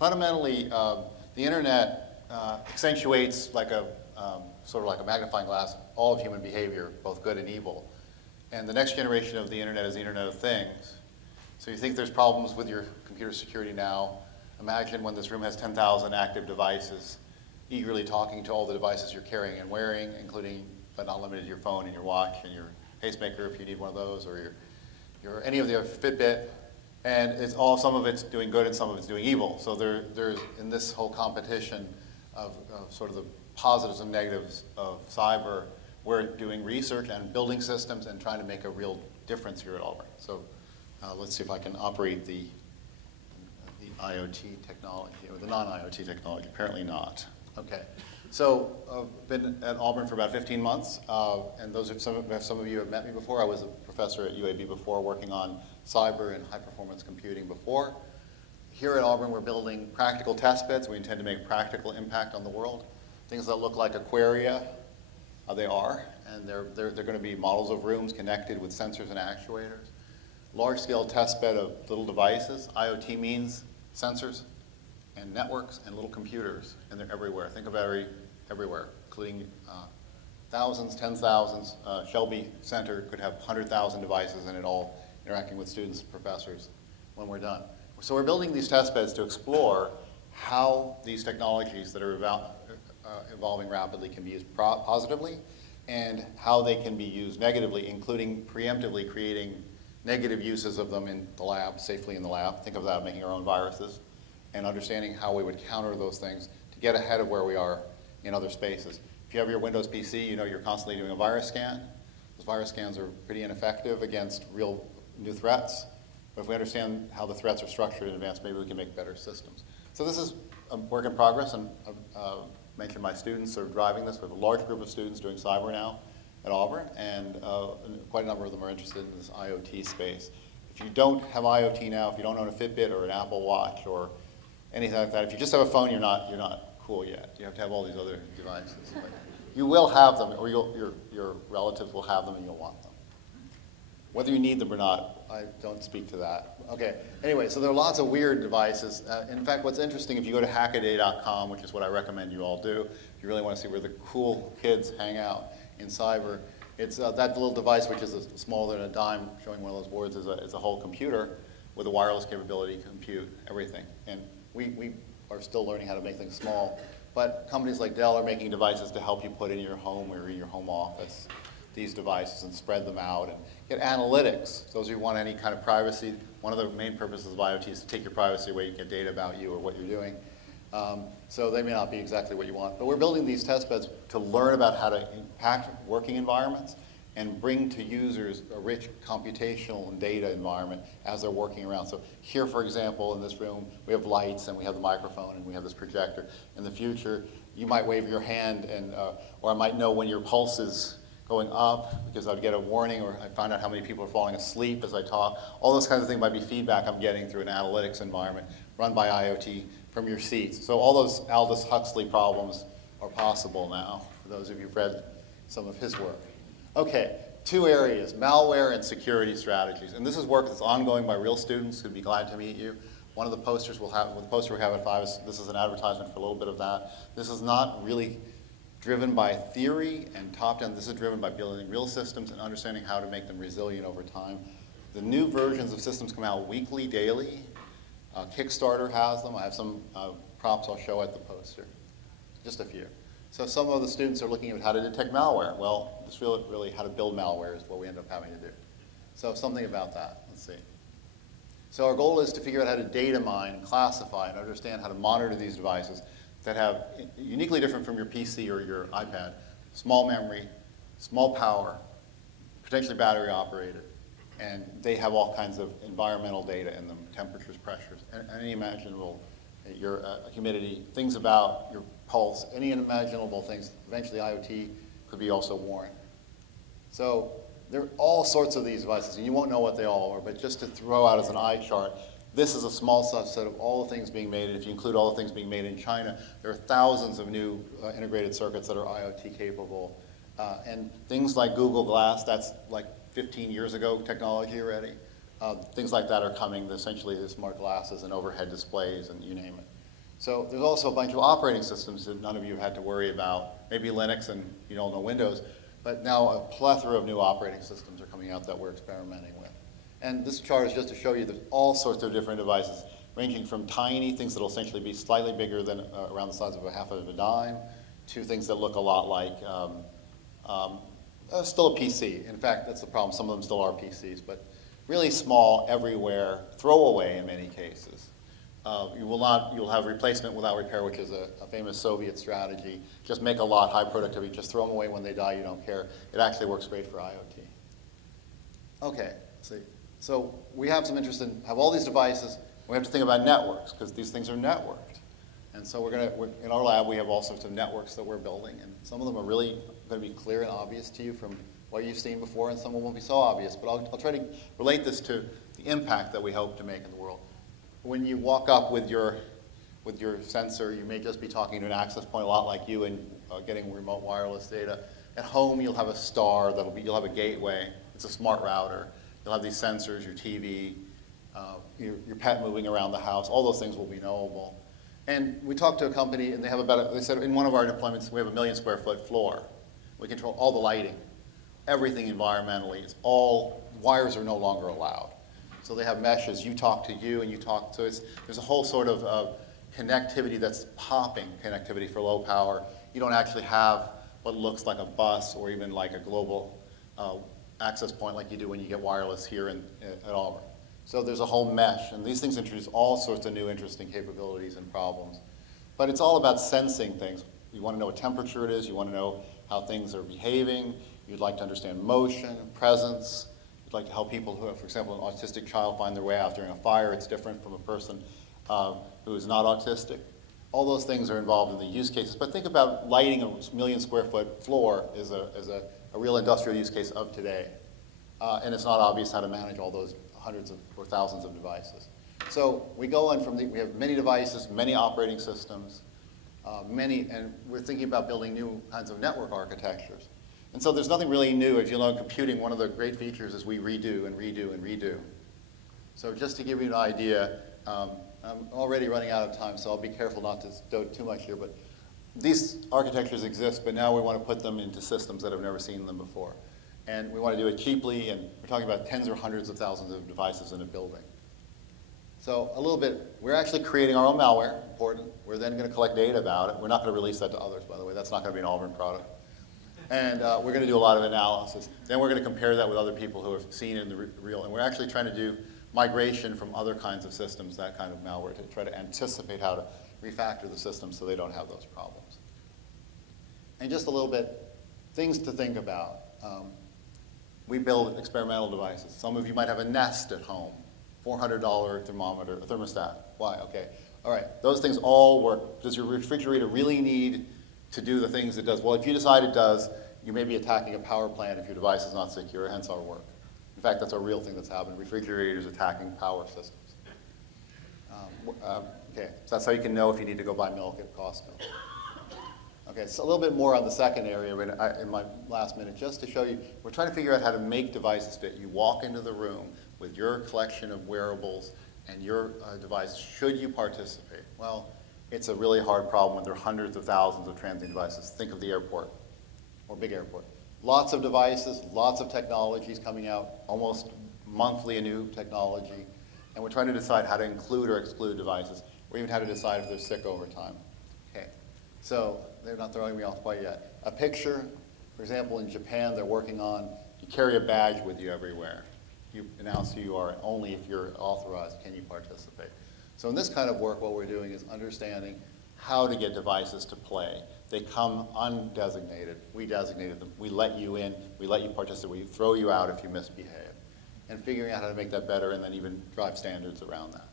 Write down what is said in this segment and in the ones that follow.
fundamentally, the internet accentuates like a sort of like a magnifying glass all of human behavior, both good and evil. And the next generation of the internet is the Internet of Things. So you think there's problems with your computer security now. Imagine when this room has 10,000 active devices, eagerly talking to all the devices you're carrying and wearing, including, but not limited to your phone and your watch and your pacemaker if you need one of those, or your any of the Fitbit. And it's all, some of it's doing good and some of it's doing evil. So there's, in this whole competition of sort of the positives and negatives of cyber, we're doing research and building systems and trying to make a real difference here at Auburn. So let's see if I can operate the IoT technology, or the non-IoT technology. Apparently not. Okay. So I've been at Auburn for about 15 months, and those are some of you have met me before. I was a professor at UAB before, working on cyber and high-performance computing before. Here at Auburn, we're building practical test beds. We intend to make practical impact on the world. Things that look like aquaria, they are, and they're going to be models of rooms connected with sensors and actuators. Large-scale test bed of little devices. IoT means sensors and networks and little computers, and they're everywhere. Think of everywhere, including thousands, tens of thousands. Shelby Center could have 100,000 devices in it, all interacting with students and professors when we're done. So we're building these test beds to explore how these technologies that are evolving rapidly can be used positively, and how they can be used negatively, including preemptively creating negative uses of them in the lab, safely in the lab. Think of that, making our own viruses, and understanding how we would counter those things to get ahead of where we are in other spaces. If you have your Windows PC, you know you're constantly doing a virus scan. Those virus scans are pretty ineffective against real new threats. But if we understand how the threats are structured in advance, maybe we can make better systems. So this is a work in progress, and I've mentioned my students are driving this. We have a large group of students doing cyber now at Auburn, and quite a number of them are interested in this IoT space. If you don't have IoT now, if you don't own a Fitbit or an Apple Watch or anything like that, if you just have a phone, you're not cool yet. You have to have all these other devices. But you will have them, or your relatives will have them, and you'll want them. Whether you need them or not, I don't speak to that. Okay, anyway, so there are lots of weird devices. In fact, what's interesting, if you go to hackaday.com, which is what I recommend you all do, if you really want to see where the cool kids hang out in cyber, it's that little device, which is smaller than a dime, showing one of those boards, is a whole computer with a wireless capability to compute everything. And we are still learning how to make things small. But companies like Dell are making devices to help you put in your home or in your home office these devices and spread them out and get analytics. Those of you who want any kind of privacy, one of the main purposes of IoT is to take your privacy away. You get data about you or what you're doing. So they may not be exactly what you want. But we're building these test beds to learn about how to impact working environments and bring to users a rich computational and data environment as they're working around. So here, for example, in this room, we have lights and we have the microphone and we have this projector. In the future, you might wave your hand, and or I might know when your pulse is going up because I'd get a warning, or I find out how many people are falling asleep as I talk. All those kinds of things might be feedback I'm getting through an analytics environment run by IoT from your seats. So all those Aldous Huxley problems are possible now, for those of you who've read some of his work. Okay, two areas, malware and security strategies. And this is work that's ongoing by real students who'd be glad to meet you. One of the posters the poster we have at 5 this is an advertisement for a little bit of that. This is not really driven by theory and top-down. This is driven by building real systems and understanding how to make them resilient over time. The new versions of systems come out weekly, daily. Kickstarter has them. I have some props I'll show at the poster, just a few. So some of the students are looking at how to detect malware. Well, it's really how to build malware is what we end up having to do. So something about that, let's see. So our goal is to figure out how to data mine and classify and understand how to monitor these devices that have, uniquely different from your PC or your iPad, small memory, small power, potentially battery operated, and they have all kinds of environmental data in them, temperatures, pressures, any imaginable, your humidity, things about your pulse, any unimaginable things. Eventually IoT could be also worn. So there are all sorts of these devices, and you won't know what they all are, but just to throw out as an eye chart, this is a small subset of all the things being made, and if you include all the things being made in China, there are thousands of new integrated circuits that are IoT capable. And things like Google Glass, that's like 15 years ago technology already. Things like that are coming, essentially the smart glasses and overhead displays and you name it. So there's also a bunch of operating systems that none of you had to worry about, maybe Linux and you don't know Windows, but now a plethora of new operating systems are coming out that we're experimenting with. And this chart is just to show you there's all sorts of different devices, ranging from tiny things that will essentially be slightly bigger than around the size of a half of a dime, to things that look a lot like still a PC. In fact, that's the problem. Some of them still are PCs, but really small, everywhere, throwaway in many cases. You'll have replacement without repair, which is a famous Soviet strategy. Just make a lot, high productivity, just throw them away when they die, you don't care. It actually works great for IoT. Okay, so we have some interest in, have all these devices. We have to think about networks, because these things are networked. And so in our lab, we have all sorts of networks that we're building, and some of them are really going to be clear and obvious to you from what you've seen before, and some won't be so obvious. But I'll try to relate this to the impact that we hope to make in the world. When you walk up with your sensor, you may just be talking to an access point, a lot like you, and getting remote wireless data. At home, you'll have a star, you'll have a gateway. It's a smart router. You'll have these sensors, your TV, your pet moving around the house. All those things will be knowable. And we talked to a company, and they said in one of our deployments, we have a 1 million square foot floor. We control all the lighting, everything environmentally. Wires are no longer allowed. So they have meshes. You talk to you, and you talk to us. There's a whole sort of connectivity that's popping connectivity for low power. You don't actually have what looks like a bus or even like a global access point like you do when you get wireless here at Auburn. So there's a whole mesh, and these things introduce all sorts of new interesting capabilities and problems. But it's all about sensing things. You want to know what temperature it is. You want to know how things are behaving. You'd like to understand motion, presence. You'd like to help people who, for example, an autistic child find their way out during a fire. It's different from a person who is not autistic. All those things are involved in the use cases. But think about lighting a 1 million square foot floor is a real industrial use case of today. And it's not obvious how to manage all those hundreds or thousands of devices. So we go on we have many devices, many operating systems, and we're thinking about building new kinds of network architectures. And so there's nothing really new. As you know, in computing, one of the great features is we redo and redo and redo. So just to give you an idea, I'm already running out of time, so I'll be careful not to dote too much here, but these architectures exist, but now we want to put them into systems that have never seen them before. And we want to do it cheaply, and we're talking about tens or hundreds of thousands of devices in a building. So a little bit, we're actually creating our own malware, important. We're then going to collect data about it. We're not going to release that to others, by the way. That's not going to be an Auburn product. And we're going to do a lot of analysis. Then we're going to compare that with other people who have seen it in the real. And we're actually trying to do migration from other kinds of systems, that kind of malware, to try to anticipate how to refactor the system so they don't have those problems. And just a little bit, things to think about. We build experimental devices. Some of you might have a Nest at home, $400 thermostat. Why? Okay. All right. Those things all work. Does your refrigerator really need to do the things it does? Well, if you decide it does, you may be attacking a power plant if your device is not secure, hence our work. In fact, that's a real thing that's happened. Refrigerators attacking power systems. Okay, so that's how you can know if you need to go buy milk at Costco. Okay, so a little bit more on the second area in my last minute, just to show you, we're trying to figure out how to make devices that you walk into the room with your collection of wearables and your device, should you participate? Well, it's a really hard problem when there are hundreds of thousands of transient devices. Think of the airport, or big airport. Lots of devices, lots of technologies coming out, almost monthly a new technology, and we're trying to decide how to include or exclude devices, or even how to decide if they're sick over time. Okay, so they're not throwing me off quite yet. A picture, for example, in Japan, they're working on, you carry a badge with you everywhere. You announce who you are, and only if you're authorized can you participate. So in this kind of work, what we're doing is understanding how to get devices to play. They come undesignated. We designated them. We let you in. We let you participate. We throw you out if you misbehave. And figuring out how to make that better and then even drive standards around that.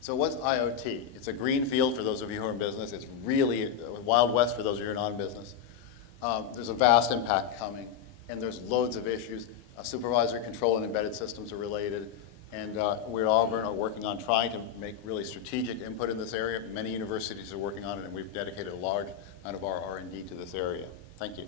So what's IoT? It's a green field for those of you who are in business. It's really a Wild West for those of you who are not in business. There's a vast impact coming, and there's loads of issues. Supervisory control and embedded systems are related. And we at Auburn are working on trying to make really strategic input in this area. Many universities are working on it, and we've dedicated a large amount of our R&D to this area. Thank you.